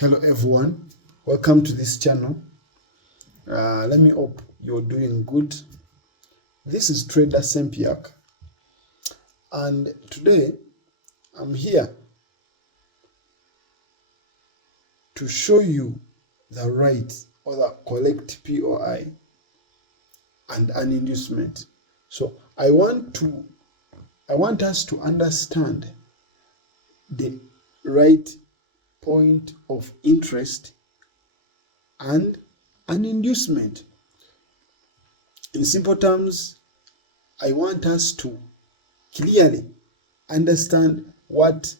Hello everyone, welcome to this channel. Let me hope you're doing good. This is Trader Sempiak, and today I'm here to show you the right or the correct POI and an inducement. So I want us to understand the right point of interest and an inducement. In simple terms, I want us to clearly understand what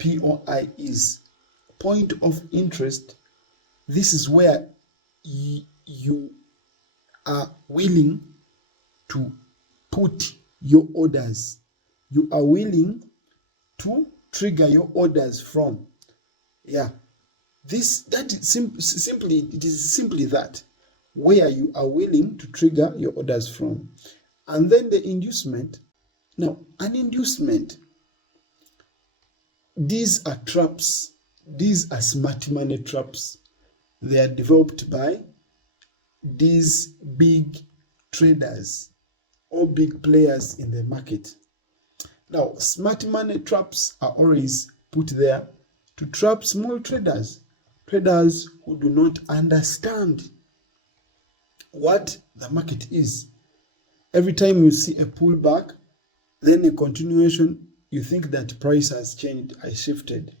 POI is. Point of interest. This is where you are willing to put your orders. You are willing to trigger your orders from. It is simply that, where you are willing to trigger your orders from. And then the inducement. Now, an inducement, these are traps. These are smart money traps. They are developed by these big traders or big players in the market. Now, smart money traps are always put there to trap small traders who do not understand what the market is. Every time you see a pullback, then a continuation, you think that price has changed, has shifted.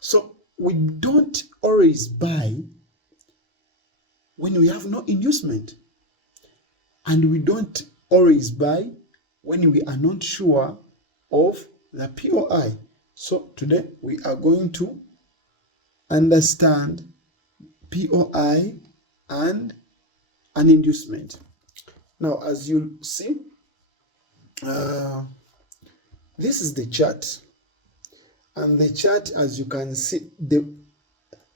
So we don't always buy when we have no inducement, and we don't always buy when we are not sure of the POI. So today we are going to understand POI and an inducement. Now, as you see, this is the chart, and the chart, as you can see, the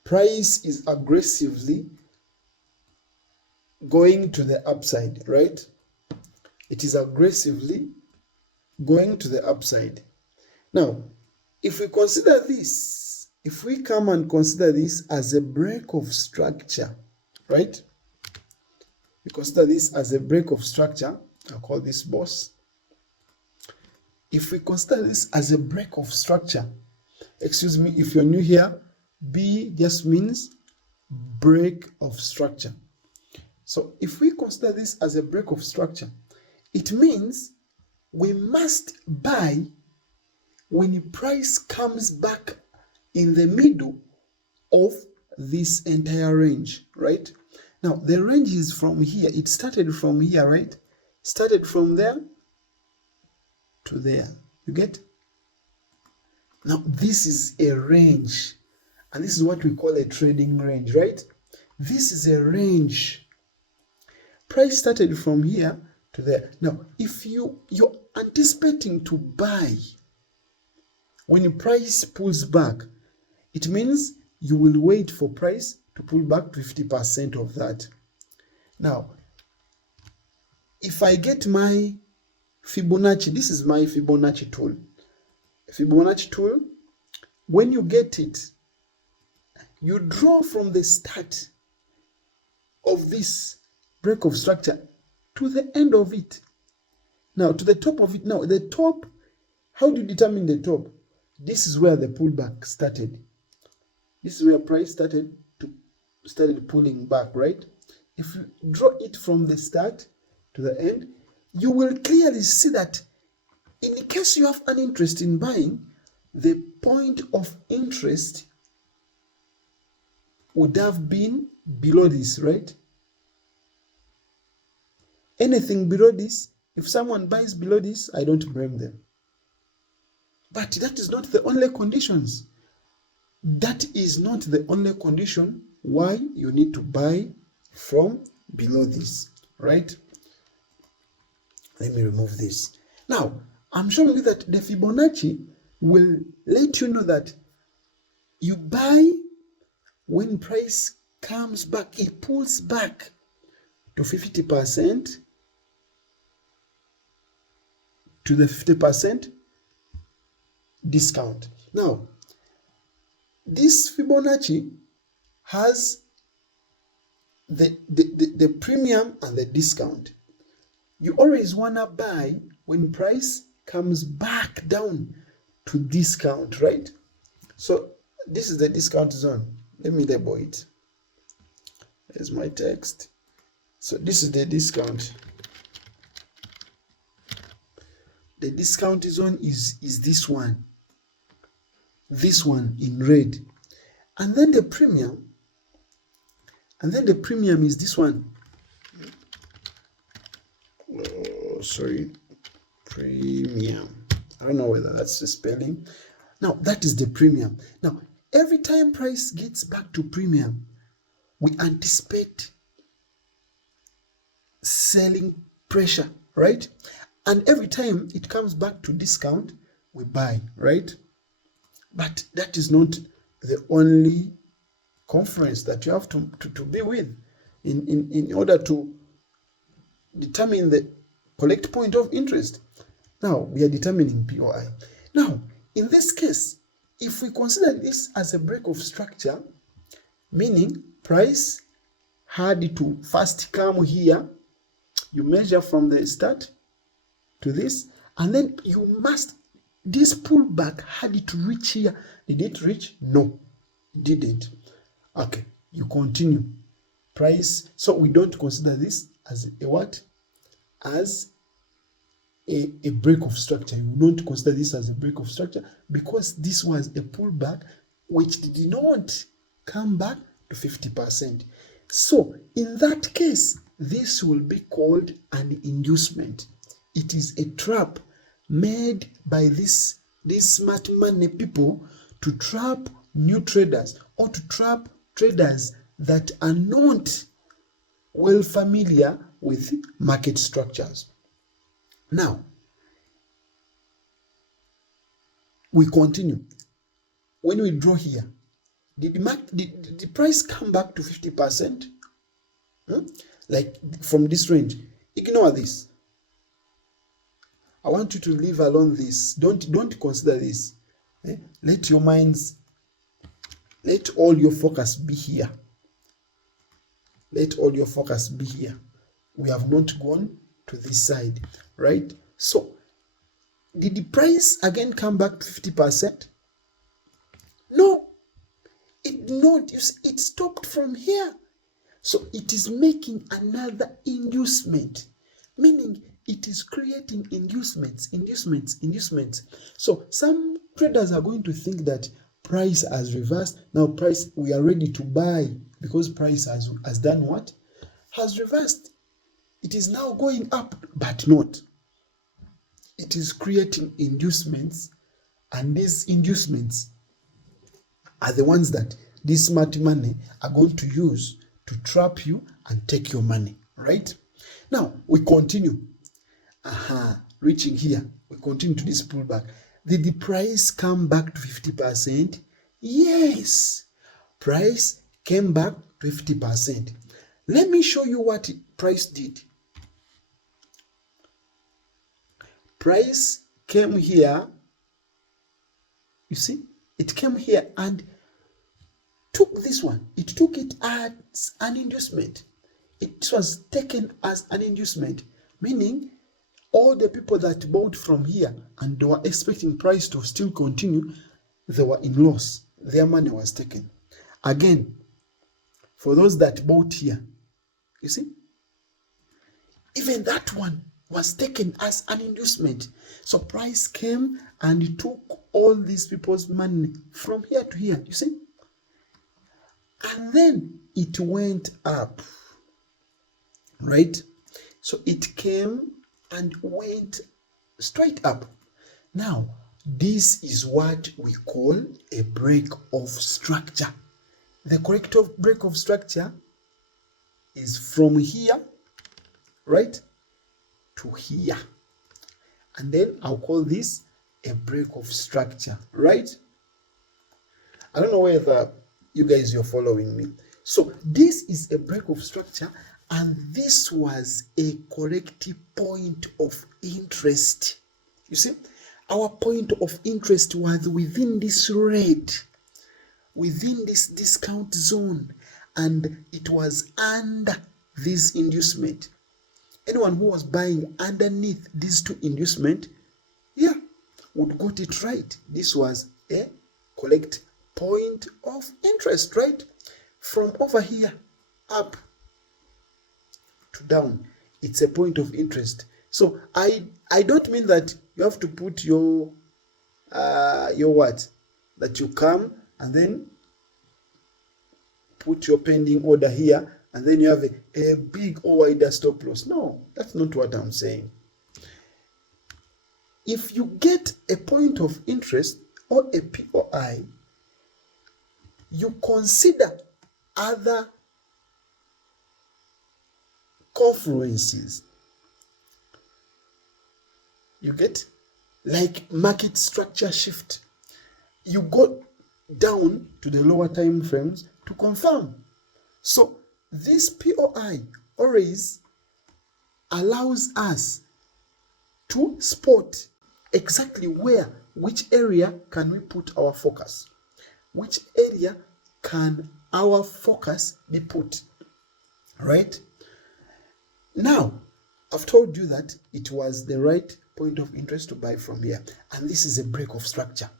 price is aggressively going to the upside, right? It is aggressively going to the upside. Now, if we consider this, if we come and consider this as a break of structure, right? We consider this as a break of structure. I'll call this boss. If we consider this as a break of structure, excuse me, if you're new here, B just means break of structure. So if we consider this as a break of structure, it means we must buy when the price comes back in the middle of this entire range, right? Now, the range is from here. It started from here, right? Started from there to there. You get? Now, this is a range, and this is what we call a trading range, right? This is a range. Price started from here to there. Now, if you're anticipating to buy when the price pulls back, it means you will wait for price to pull back to 50% of that. Now, if I get my Fibonacci, this is my Fibonacci tool. Fibonacci tool, when you get it, you draw from the start of this break of structure to the end of it. Now, to the top of it. Now, the top, how do you determine the top? This is where the pullback started. This is where price started pulling back, right? If you draw it from the start to the end, you will clearly see that in case you have an interest in buying, the point of interest would have been below this, right? Anything below this, if someone buys below this, I don't blame them. But that is not the only conditions. That is not the only condition why you need to buy from below this, right? Let me remove this. Now, I'm showing you that the Fibonacci will let you know that you buy when price comes back, it pulls back to 50%, to the 50% discount. Now, this Fibonacci has the premium and the discount. You always want to buy when price comes back down to discount, right? So this is the discount zone. Let me label it. There's my text. So this is the discount. The discount zone is this one. This one in red. And then the premium. And then the premium is this one. Oh, sorry. Premium. I don't know whether that's the spelling. Now, that is the premium. Now, every time price gets back to premium, we anticipate selling pressure, right? And every time it comes back to discount, we buy, right? But that is not the only conference that you have to be with in order to determine the correct point of interest. Now, we are determining POI. Now, in this case, if we consider this as a break of structure, meaning price had to first come here, you measure from the start to this, and then you must, this pullback had to reach here. Did it reach? No, it didn't. Okay, you continue. Price, so we don't consider this as a what? As a break of structure. You don't consider this as a break of structure because this was a pullback which did not come back to 50%. So in that case, this will be called an inducement. It is a trap made by these smart money people to trap new traders or to trap traders that are not well familiar with market structures. Now, we continue. When we draw here, did the price come back to 50%? Like from this range? Ignore this. I want you to leave alone this. Don't consider this. Let your minds, let all your focus be here. Let all your focus be here. We have not gone to this side, right? So, did the price again come back to 50%? No, it not. It stopped from here. So it is making another inducement, meaning it is creating inducements. So some traders are going to think that price has reversed. Now price, we are ready to buy because price has done what? Has reversed. It is now going up, but not. It is creating inducements, and these inducements are the ones that these smart money are going to use to trap you and take your money, right? Now, we continue. Reaching here, we continue to this pullback. Did the price come back to 50%? Yes. Price came back to 50%. Let me show you what price did. Price came here. You see, it came here and took this one. It took it as an inducement. It was taken as an inducement, meaning all the people that bought from here and they were expecting price to still continue, they were in loss. Their money was taken. Again, for those that bought here, you see, even that one was taken as an inducement. So price came and took all these people's money from here to here, you see. And then it went up, right? So it came and went straight up. Now, this is what we call a break of structure. The correct break of structure is from here, right, to here. And then I'll call this a break of structure, right? I don't know whether you guys are following me. So this is a break of structure, and this was a correct point of interest. You see, our point of interest was within this red. within this discount zone and it was under this inducement. Anyone who was buying underneath these two inducement, yeah, would got it right. This was a correct point of interest, right? From over here up to down, it's a point of interest. So I don't mean that you have to put your what, that you come and then put your pending order here and then you have a big or wider stop loss. No, that's not what I'm saying. If you get a point of interest or a POI, you consider other confluences. You get, like market structure shift. You go down to the lower time frames to confirm. So this POI always allows us to spot exactly where, which area can we put our focus, which area can our focus be put, right? Now, I've told you that it was the right point of interest to buy from here, and this is a break of structure.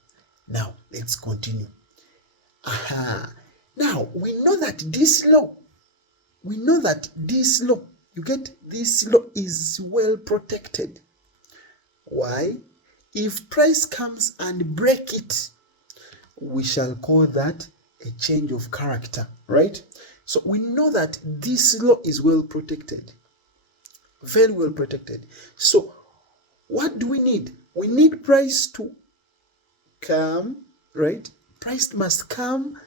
Now, let's continue. Now, we know that this low, you get, this low is well protected. Why? If price comes and break it, we shall call that a change of character, right? So we know that this low is well protected, very well protected. So what do we need? We need price to come, right? Price must come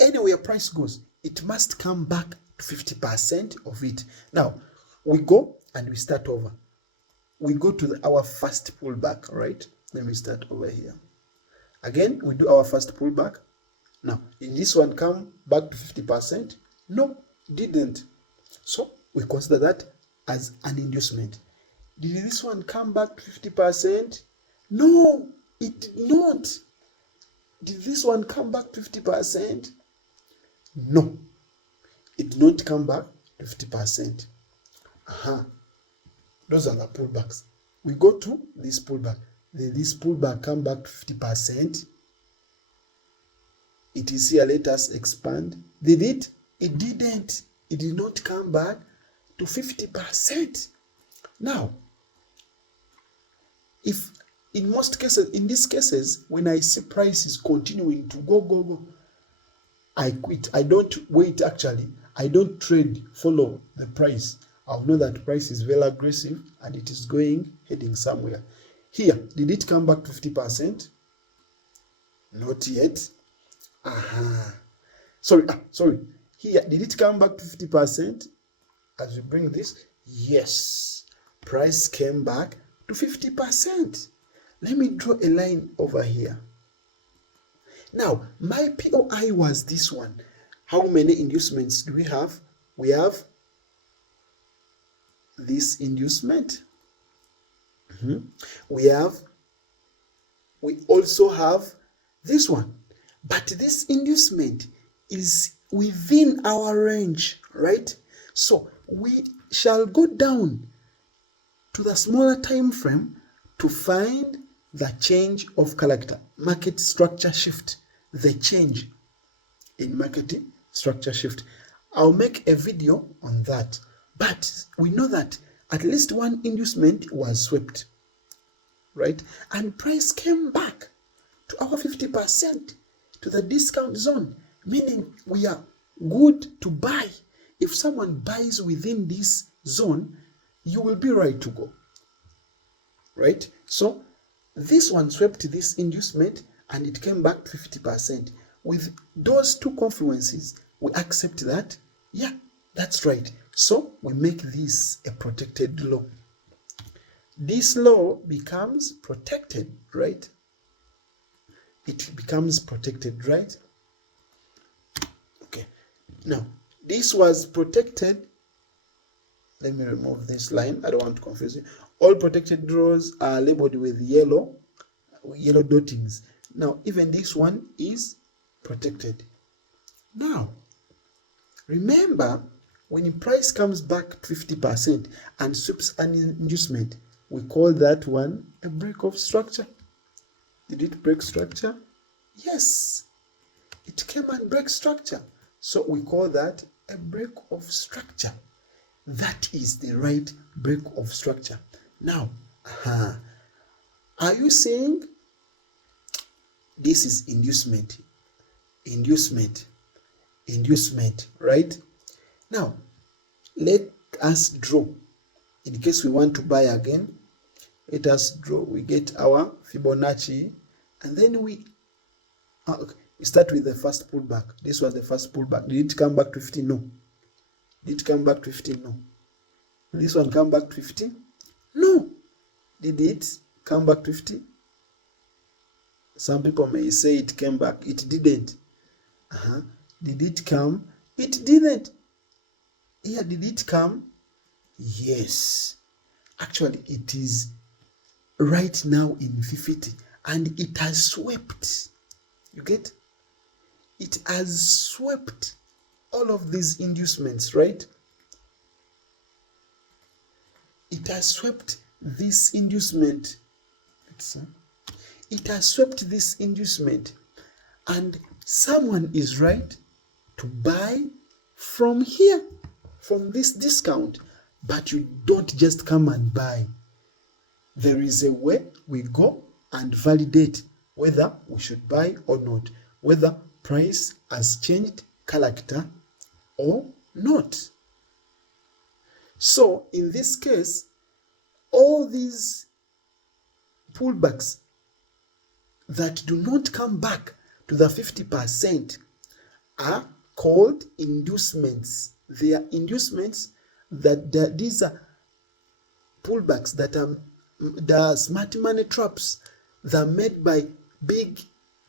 anywhere price goes. It must come back to 50% of it. Now, we go and we start over. We go to our first pullback, right? Let me start over here. Again, we do our first pullback. Now, did this one come back to 50%? No, it didn't. So, we consider that as an inducement. Did this one come back to 50%? No, it did not. Did this one come back to 50%? No, it did not come back to 50%. Those are the pullbacks. We go to this pullback. Did this pullback come back to 50%? It is here. Let us expand. Did it? It didn't. It did not come back to 50%. Now, if in most cases, in these cases, when I see prices continuing to go, I quit. I don't wait, actually. I don't trade, follow the price. I'll know that price is very aggressive and it is heading somewhere. Here, did it come back to 50%? Not yet. Sorry. Here, did it come back to 50%? As we bring this, yes. Price came back to 50%. Let me draw a line over here. Now, my POI was this one. How many inducements do we have? We have this inducement. We also have this one. But this inducement is within our range, right? So we shall go down to the smaller time frame to find the change of character, market structure shift, the change in market structure shift. I'll make a video on that. But we know that at least one inducement was swept, right? And price came back to our 50%, to the discount zone, meaning we are good to buy. If someone buys within this zone, you will be right to go, right? So this one swept this inducement and it came back to 50%. With those two confluences, we accept that, yeah, that's right. So we make this a protected law. This law becomes protected, right? It becomes protected, right? Okay. Now, this was protected. Let me remove this line. I don't want to confuse you. All protected rows are labeled with yellow dottings. Now, even this one is protected. Now, remember, when the price comes back 50% and sweeps an inducement, we call that one a break of structure. Did it break structure? Yes, it came and break structure. So we call that a break of structure. That is the right break of structure. Now, are you saying this is inducement, right? Now, let us draw. In case we want to buy again, let us draw. We get our Fibonacci, and then we start with the first pullback. This was the first pullback. Did it come back to 50? No. Did it come back to 50? No. This one come back to 50? No. Did it come back to 50? Some people may say it came back. It didn't. Did it come? It didn't. Here, did it come? Yes. Actually, it is right now in 50, and it has swept. You get? It has swept all of these inducements, right? It has swept this inducement. It has swept this inducement, and someone is right to buy from here, from this discount. But you don't just come and buy. There is a way we go and validate whether we should buy or not, whether price has changed character or not. So in this case, all these pullbacks that do not come back to the 50% are called inducements. They are inducements that these are pullbacks that are the smart money traps that are made by big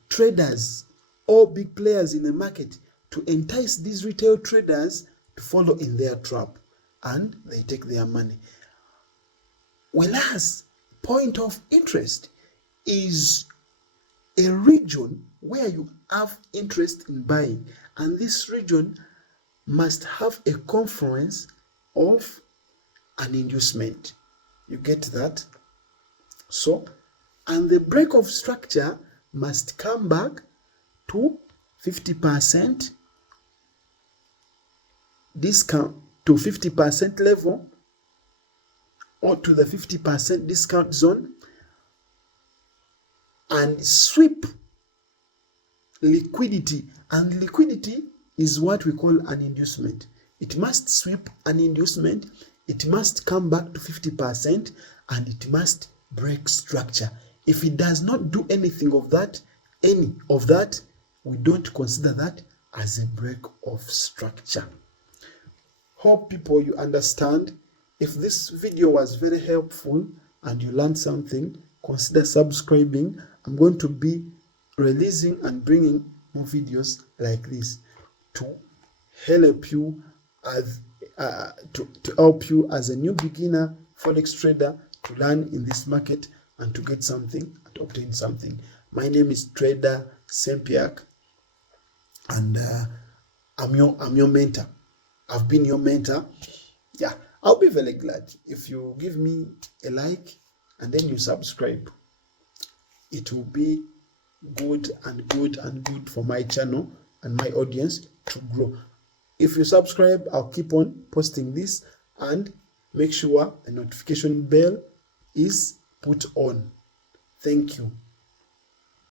traders or big players in the market to entice these retail traders to follow in their trap, and they take their money. Whereas point of interest is a region where you have interest in buying, and this region must have a confluence of an inducement. You get that? So, and the break of structure must come back to 50% discount, to 50% level, or to the 50% discount zone, and sweep liquidity. And liquidity is what we call an inducement. It must sweep an inducement, it must come back to 50%, and it must break structure. If it does not do anything of that, we don't consider that as a break of structure. Hope people you understand. If this video was very helpful and you learned something, consider subscribing. I'm going to be releasing and bringing more videos like this to help you as help you as a new beginner forex trader to learn in this market and to get something and to obtain something. My name is Trader Sempiak, and I'm your mentor. I've been your mentor. Yeah, I'll be very glad if you give me a like and then you subscribe. It will be good for my channel and my audience to grow. If you subscribe, I'll keep on posting this, and make sure the notification bell is put on. Thank you.